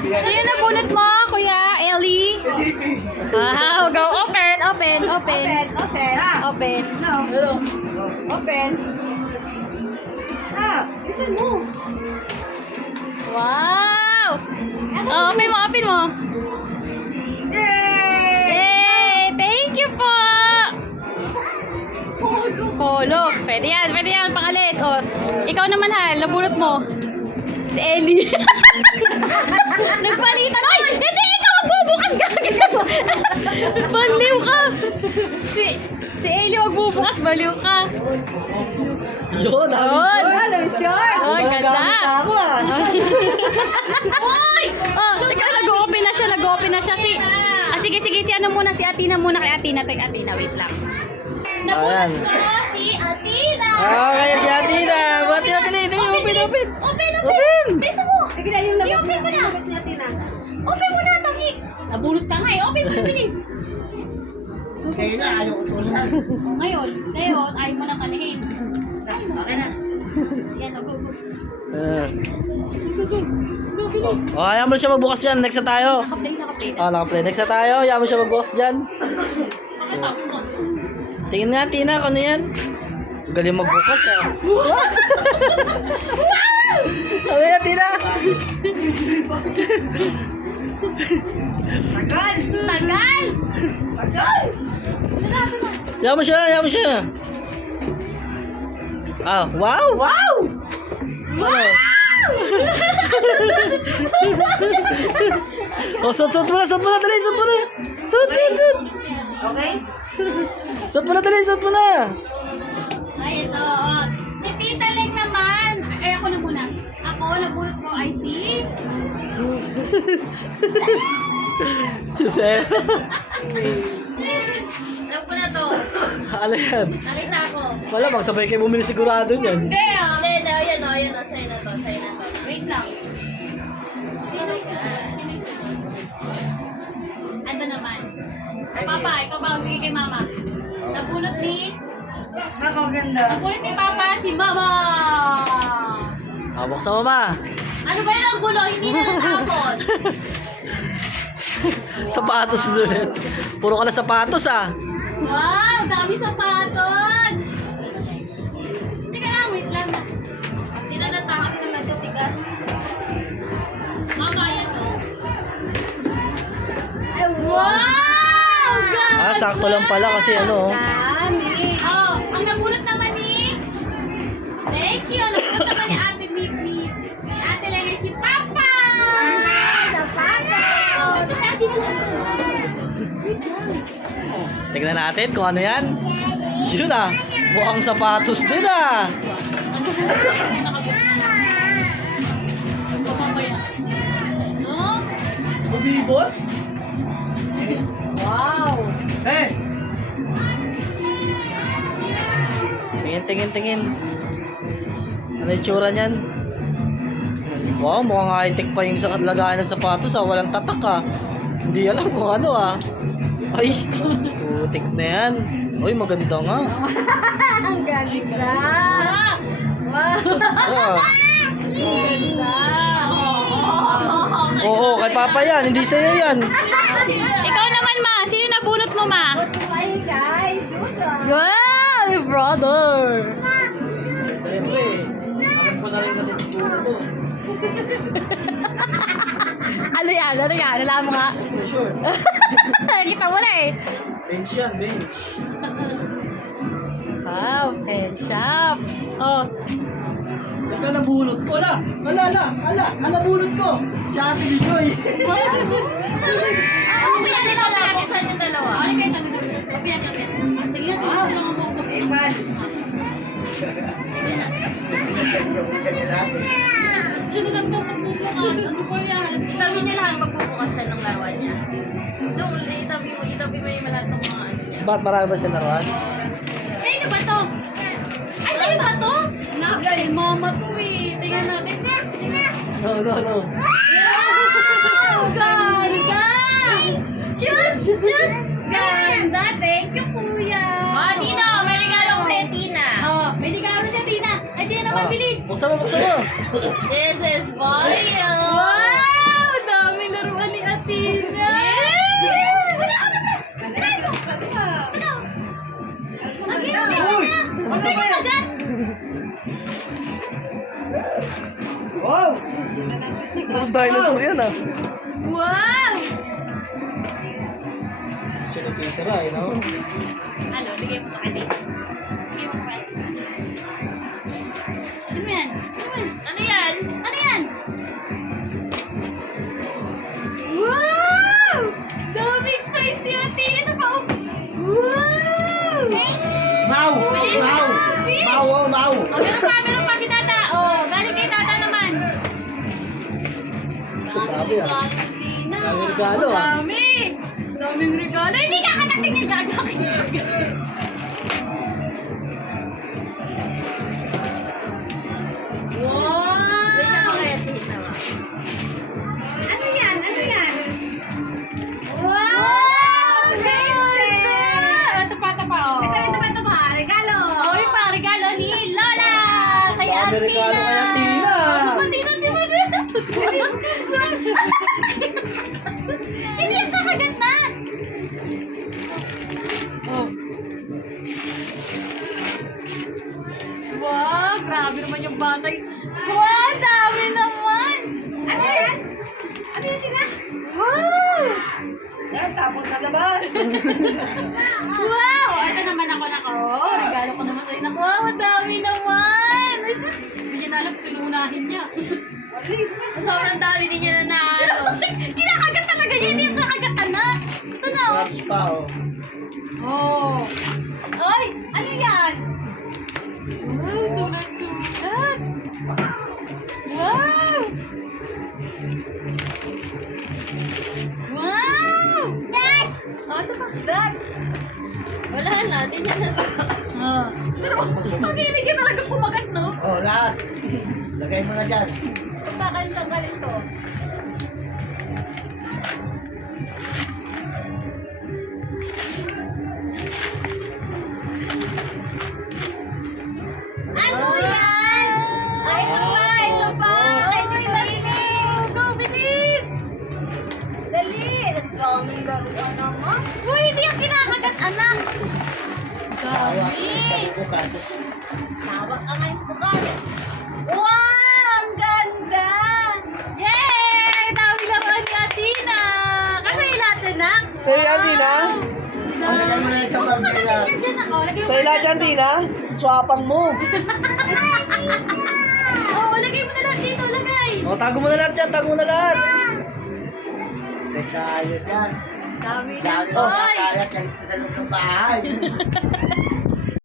Sino nabunot mo, Kuya Ellie? Wow, go open. Open. Open. No. Open. Listen mo. Wow! Oh, open mo. Yay! Yay! Thank you po! Polo. Pwede yan, pangalis. Oh, ikaw naman, Hal, nabunot mo. Si Ellie. Nagpalitan. Ay, hindi ikaw magbubukas, gagawin. Baliw ka. Si Ellie magbubukas, baliw ka. Yun, Yun. I'm sure. Oh, ganda. ako ah. Oy! Oh, teka, nag-open na siya. Sige, si ano muna, si Atina muna. Kay Atina, wait lang. Ayan. Nabunot ko si Atina. Kaya si Atina. Buti natin eh. Open. Open! Bisa mo! Sige na yung I-open mo na. natin na. Open mo na, Taki! Nabunot ka nga eh. Open mo, bilis. Kaya na, ayaw ko na. Oh, ngayon, ayaw mo na kanihin. Okay na. Yan, go. Go, bilis. Ayaw mo siya magbukas dyan. Next na tayo. Naka-play. Naka-play. Next na tayo. Ayaw mo siya magbukas dyan. Pakita. Tingin nga, Tina, kung ano yan. Galing magbukas ah. Ano yan, Tina? Tagal! Tagal! Ayaw mo siya. Wow! Wow! Ano? Suot mo na, dali, suot mo na. Suot. Okay? Suot mo na. Ay, ito. Oh. Si Tita Ling naman. Ay, ako na muna. Ako, nabunot ko ay si... Jose. Alam ko na to. Ano yan? Nakita ko. Wala, magsabay kayo bumili sigurado yan. Hindi, Ayan, sa'yo na to. Wait lang. Sino yan? Ano naman? Papa, ikaw ba ang bigay kay Mama? Nabunot ni Papa si Mama! Buksan mo ma. Ano ba yun ang gulo? Hindi na natapos. Sapatos doon. Puro ka na sapatos ah. Wow! Dami sapatos! Teka lang, wait lang. Hindi na natapos. Hindi naman ito tigas. Mama, yan o. Wow! God! Sakto lang pala kasi ano. Dami. Oh, ang nabunot naman ni... Thank you! Ang nabunot naman ni Ate Mimi. Ate Lenny si Papa! Sapatos! Oh, ito si Ate Lenny. Tingnan natin kung ano yan. Yun ah. Mukhang sapatos din ah. Ito mamaya. No? Hindi boss? Wow! Hey! Tingin. Ano yung tsura niyan? Wow, mukhang high-tech pa yung sa lagayan ng sapatos ah. Walang tatak ah. Hindi alam kung ano ah. Ay, putik na yan. Uy, maganda nga. Ang ganda! Ah! Wow! Ah. Ganda! Oo, kay Papa yan. Hindi sa'yo yan. Ikaw naman, Ma. Sino nabunot mo, Ma? Ay, guys! Wow! Brother! Siyempre, alam ko na rin kasi siguro to. Ano yan? Alam mo nga. Sure. Kita mo na eh. Bench yan, bench. Wow, pet shop. Oh, Ito nabunot ko. Ala, nabunot ko. Si Ate Bijoy. Kapit natin sa yung dalawa. Ano kayo tanong? Kapit natin. Sige na, tingnan mo lang ako. Sige na. Sige lang daw magbubukas. Ano ba yan? Itabi niya lahat magbubukas siya ng laruan niya. Doon, itabi mo yung lahat ng mga ano niya. Ba't marami ba siya naroon? Kanino ba to? Ay, sa'yo ba to? Kay mama to eh. Tingnan natin. No. Wow! Ganda! Just ganda! Thank you, kuya! Oh, Tino! May regalo ko kay Tina. Oh, may regalo siya, Tina. Ay, Tina naman, bilis! Buksan mo. This is for you! Wow! Dami dinosaur yan ah. Wow! Sila sisira eh, no? Ano, bigay mo to kay Dave. Bigay mo to kay Ano yan? Ano yan? Ano yan? Wow! Daming toys ni Ate. Ito pa. Oh. Wow! Mau! Mau! Mau! Oh, meron pa si Tata. Oh, galing kay Tata naman. Grabe ah. Tina. Daming regalo, Oh, ah. dami. Daming regalo. Hindi ka kanating yung gagawin. Wow! Ano yan? Ano yan? Wow! Princess! Ito pa, oh. Ito pa. Regalo. Oh, yung pa, regalo ni Lola! Kay Dami Auntie regalo kay Auntie na. Di ba? Hindi yung kakagat na! Oh. Wow, grabe naman yung batay. Wow, dami naman! Ano yan? Ano yan, Tina? Wow! Yan, tapos sa labas! Wow! Ito naman ako. Regalo ko naman sa'yo. Wow, ang dami naman! Ay, sus! Hindi niya na alam kung sino unahin niya. Sobrang dami din niya na ano. Kinakagat talaga yun. Hindi yung kakagat anak. Ito na, oh. Tapos pa, oh. Oh. Oy! Ano yan? Wow, sulat. Wow! Wow! Dad! Oh, ito pa. Dad! Wala na, di niya na. Pero, ang hilig niya talaga kumagat, no? Oh, lahat. Lagay mo na dyan. Tanggalin to. Ano yan? Ay, ito pa. Ay, dali. Go, bilis! Dali. Ang daming garuan naman. Uy, hindi yung kinakagat, anak! Sawa. Dami! Bukas. Sawa ka nga sa bukas. Wow! Ang ganda! Yay! Dami laruan ni Atina! Kasi lahat na. Sa'yo yan, Tina? Lagay mo na sa bandila. Diyan ako. Lagay mo Sa'yo lahat yan, Tina? Swapang mo. Oh, lagay mo na lahat dito. Lagay! O, tago mo na lahat yan, tago mo na lahat. Tayo dyan. Dami na. Dami. Toys! Kaya dyan sa loob ng bahay.